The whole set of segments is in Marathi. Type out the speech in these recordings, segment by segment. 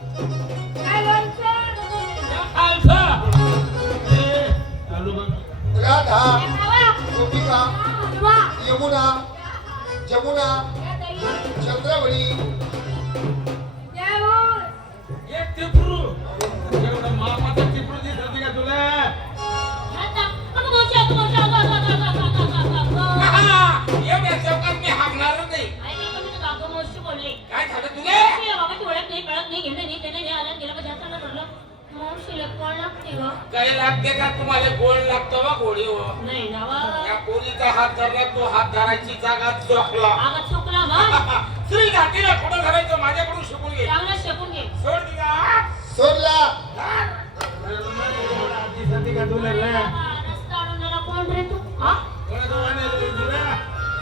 काय लोणचं? खालचा आलू बघ राधा हे खावा. गोपिका हलवा. यमुना जमुना हे दही. चंद्रावळी देऊळ. एक टिपरू एवढा मामाचा टिपरू दिसत का तुला आता अगं मावशी, अगं मावशी, अगं, अगं, अगं, अगं, अगं, अगं, अगं. एवढ्या चौकात मी हाकणार नाही आई नाही का मी तर अगं मावशी बोलले. काय झालं तुले मावशी, बाबाची ओळख नाही, कळत नाही, घेणं नाही, देणं नाही, आलं गेलं का जास्त नाही भरलं. मावशीला कोण लागते गं? काही लागते का तुम्हाला गोड लागतं वा गोडी हो नाही ना वा. या पोरीचा हात धरला तो हात धरायची जागा चोखला अगं चुकला मग. श्री घाटीला कुठं धरायचं माझ्याकडून शिकून घे चांगलं शेकून घे. सोड दिला सोडला दिसते का तुला रे रस्ता अडवणारा कोण रे तू? हा? कोणाचा वाणे रे तुला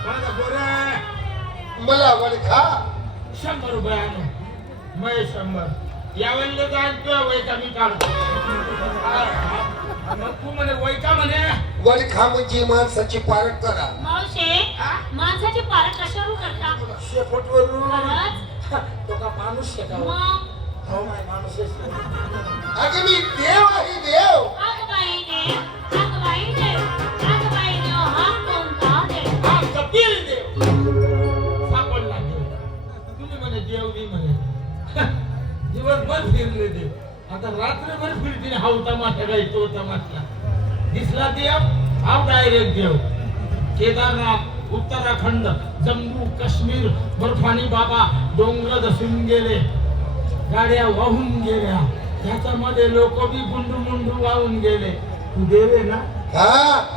कोणाचा पोरे मला वडखा 100 रुपये आणू मैं 100 यावेळेला जाण तुला वय कमी काढतो मग तू म्हणे वय का म्हणे वडखा म्हणजे माणसाची पारख करा मावशी, माणसाची पारख कशावरून करता? शेपटवरून खरंच? तो का माणूस शेकावा मग हो माय माणूस अगं मी देव आहे देव आगबाई देव, आगबाई देव, आगबाई देव, हा कोणता देव? हा कपिल देव सापडला देव तुम्ही म्हणे देव नाही म्हणे दिवसभर फिरले देव आता रात्रभर फिरतील हा तमाशा काही तो तमाशा दिसला देव हा डायरेक्ट देव केदारनाथ उत्तराखंड जम्मू काश्मीर बर्फानी बाबा डोंगर धसून गेले गाड्या वाहून गेल्या त्याच्यामध्ये लोक बी गुंडू मुंडू वाहून गेले तू देव आहे ना हा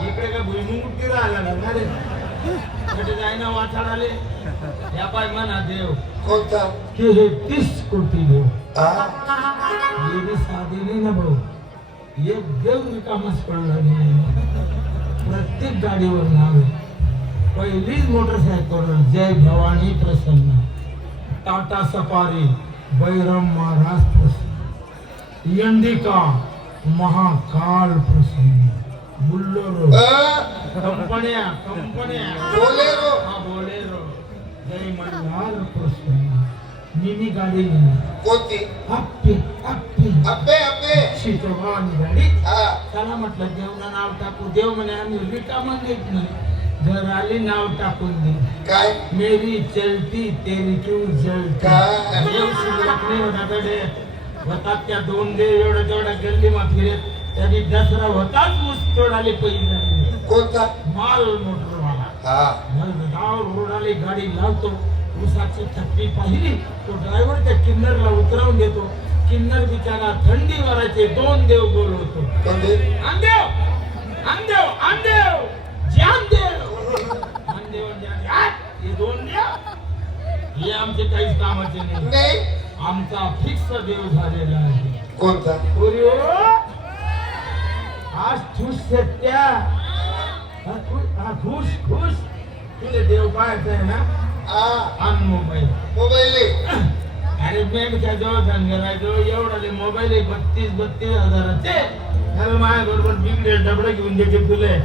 इकडे का भुईमुंग राहिला ना रे कुठे जायना वाचाड आले या पाय म्हणा देव कोणता की हे 30 कोटी देव हा ये भी साधी नाही ना भाऊ एक देव रिकामच पडला नाही प्रत्येक गाडीवर नाव आहे पहिलीच मोटरसायकलवर जय भवानी प्रसन्न टाटा सफारी बैरम महाराज प्रसन्न इंडिका महाकाल प्रसन्न बुल्लोरो कंपन्या बोलेरो हा बोलेरो जय मल्हार प्रसन्न मिनी गाडी नाही कोणती हप्पी हप्पी अबे अबे शीतवान गाडी हा त्याला म्हटलं देवना नाव टाकू देव म्हणे आम्ही रिकामा देत नाही घर आले नाव टाकून दे काय मेरी चलती तेरी क्यों जलती काय? देव शिल्लक नाही होता कडे होतात त्या 2 देव एवढं तेवढ्या गल्ली मा फिरत तरी दसरा होताच ऊस तोडाले पैसे कोणता माल मोटरवाला हा गाव रोडाले गाडी लावतो ऊसाची थप्पी पाहिली तो ड्रायव्हर त्या किन्नरला उतरवून देतो किन्नर बिचारा थंडी वाराचे 2 देव बोलवतो कोणते आंदेव आंदेव आंदेव जानदेव आंदेव हे 2 देव हे आमचे काहीच कामाचे नाही नाही आमचा फिक्स देव झालेला आहे कोणता पुरी आज खुश सत्या खुश खुश तुले देव पाहायचं आहे ना हा आन मोबाईल मोबाईल अरे बँकच्या जवळ धनगराजवळ एवढाले मोबाईल आहे 32 हजाराचे त्याला माझ्या बरोबर बिगडे डबडे घेऊन देते तुले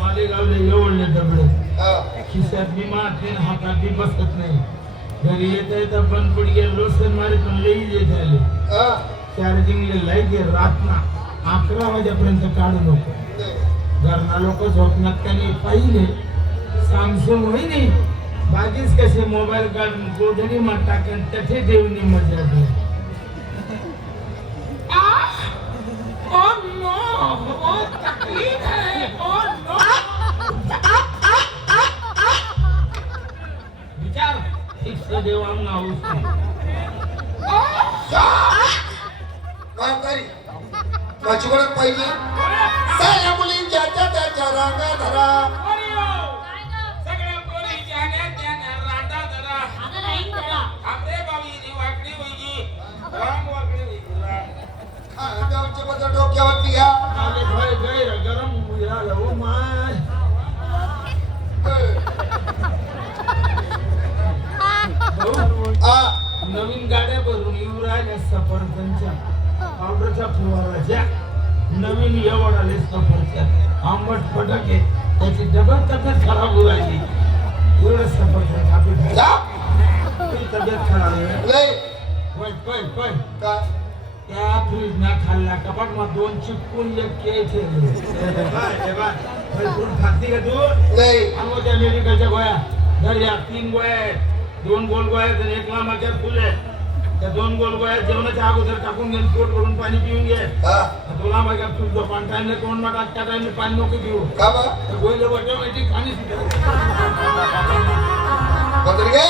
मालेगावले एवढले डबडे हा खिशात बी मारते हातात बी बसत नाही घरी येता बंद पड गेले लोसन मारे पण लई जे झाले हा चार्जिंगले लाईट गे रातना 11 वाजेपर्यंत काढू नको घरना लोक झोपण्यात त्यांनी पाहिले सॅमसंग होईनी बाकीच कसे मोबाईल काढून गोधडी मा टाकन त्याचे देवनी मजा दे ओ नो ओ तकलीफ है ओ नो विचार फिक्स देवांना होऊस काय करी माझी ओळख पाहिजे साऱ्या मुलींच्या त्याच्या रांगा धरा काय गं? सगळ्या पोरी जाण्या त्याने रांडा धरा अगं नाही जरा. आपले बावी जी वाकडी होईगी राम वाकडी होईगी देवच्या बद्दल डोक्यावरती घ्या आले भय गैर गरम झालं ओ माय भाऊ हा नवीन गाड्या भरून येऊ राहिल्या सफरचंदच्या पावडरच्या फुवाराच्या नवीन एवढ आले सफरच्या आंबट फटक आहे त्याची डबल तब्येत खराब होऊ राहिली एवढं सफरचंद आपली जा तब्येत खराब आहे लय पण काय त्या फ्रीज ना खाल्ला कपाट मा 2 चिपकून एक केळी ठेवले खाती का तू नाही आणि त्या मेडिकलच्या गोळ्या दर या 3 गोळ्या आहेत 2 गोल गोळ्या आहेत आणि 1 लांबाच्या फुल आहे त्या 2 गोल गोळ्या जेवणाच्या अगोदर टाकून घे पोट भरून पाणी पिऊन घे हा 2 लांबाच्या फुल जो पाणी टाइमने तोंड मा टाकता टाइमने पाणी नको घेऊ का बा त्या गोळीला ऑटोमॅटिक पाणी सुटेल बदल गे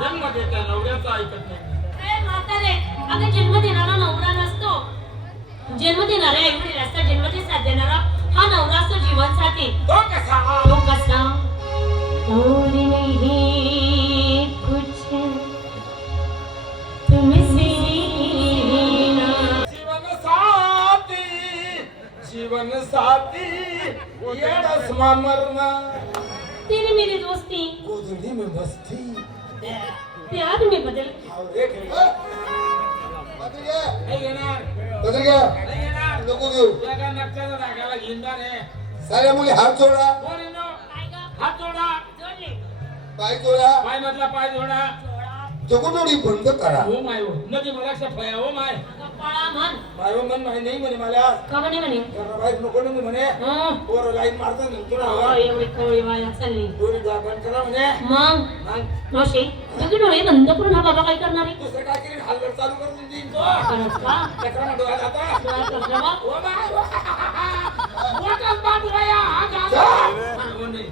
जन्म देता नवऱ्याचं ऐकत नाही ए म्हातारे, अगं जन्म देणारा नवरा नसतो. जन्म देणाऱ्या आईवडील असतात. जन्मदिन साथ देणारा हा नवरा असतो जीवनसाथी. तो कसा तो कसा? और नहीं कुछ तुमसे ना. जीवन साथी येडस मरना तेरी मेरी दोस्ती गोधड़ी में बस्ती प्यार में बदल नाही येणार बदल गे नाही येणार नको घेऊ जगा नक्षत्र रागाला घेणार आहे साऱ्या मुली हात जोडा कोण येणं काय गं? हात जोडा जोडले. पाय जोडा पाय मधला पाय जोडा जगुदोडी बंद करा हो माय हो नदी मला सफाया हो माय अगं पळा म्हण. माय हो मन माय नाही म्हणे मला का म्हणे म्हणे? बाई नको नाही म्हणे हं. पोर लाईन मारतात तुला हो, एवढी कवळी वाया चालली. दोन्ही द्या बंद करा म्हणे मग मावशी तुझे डोळे बंद करून हा बाबा काय करणार आहे? दुसरं काय केली हल्लर चालू करून देईन तो खरंच का? चक्रा डोळा जाता डोळा कसला बा? हो माय मोठाच बाबू राया हा गावा हो नाही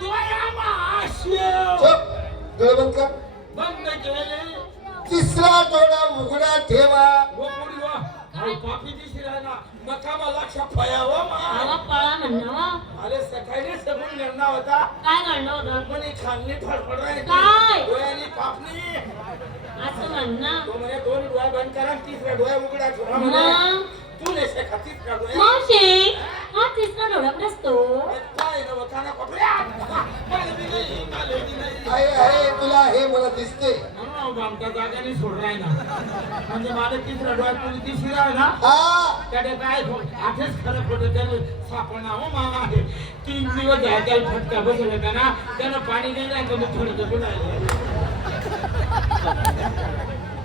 दोया माशिव चप डोळे बंद कर बंद केले तिसरा डोळा उघडा ठेवा वो पुरी वो भाई पापी दिसली ना मकामा लक्ष फया हो मा बाबा पळा म्हणणं. अरे सकाळी सगून निर्णय होता काय घडलं होतं? पण खाल्ली फडफड राहिली काय? डोळ्यानी पापणी असं म्हणणं. तो म्हणे 2 डोळे बंद करा तिसरा डोळा उघडा ठेवा म्हणे मग तू नेसे खातीच का डोळे मावशी हा तिसरा डोळा कुठे असतो? काय ना वखाना कोपऱ्या मला बी नाही आहे तुला हे मला दिसते म्हणून आमच्या जागाने सोड राहिला म्हणजे मला तिसरा डोळा तुम्ही तिसरी आहे ना हा त्याने काय आठच खरं खोटं त्याने सापडा हो मामा आहे 3 दिवस झाले त्याला फटका बसला होता ना त्यानं पाणी नाही नाही कमी थोडं जपून आलं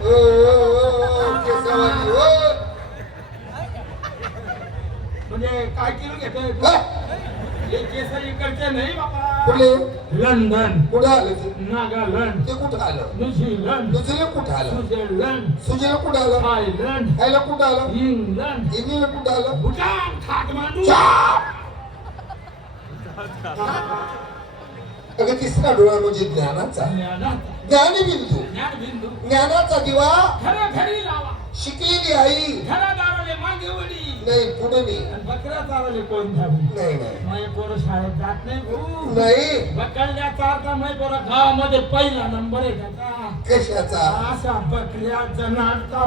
ओ केसावाली ओ म्हणजे काय किलो घेतोय हा? हे केस इकडचे नाही बाबा कुठले लंडन कुठं आलं ते नागालँड ते कुठं आलं न्यूझीलंड न्यूझीलंड कुठं आलं स्वित्झर्लंड सुजीला कुठं आलं थायलंड खायला कुठं आलं इंग्लंड इंग्लंड कुठं आलं भूटान काठमांडू अगं तिसरा डोळा म्हणजे ज्ञानाचा ज्ञानाचा ज्ञानबिंदू ज्ञानबिंदू ज्ञानाचा दिवा खरं घरी लावा शिकलेली आई घरादाराले मागे वडी नाही पुढे नाही आणि बकऱ्या चाराले कोण धावी नाही नाही माझे पोरं शाळेत जात नाही भाऊ नाही बकऱ्या चारता माझे पोरं गावामध्ये पहिला नंबर आहे त्याचा कशाचा असा बकऱ्याचा नाटका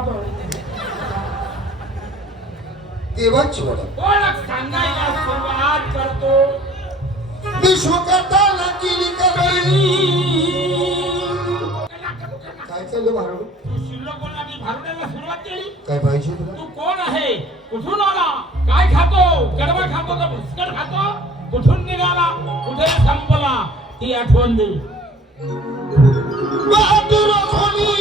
देवाची ओळख ओळख सांगायला सुरुवात करतो विश्वकर्ताला केली करणी काय चाललं भारू तू शिल्लक बोलण्याची भारुड्याला सुरुवात केली काय पाहिजे तुला तू कोण आहे कुठून आला काय खातो कडवा खातो का भुसकट खातो कुठून निघाला कुठे संपला ती आठवण दे बहादूर कोणी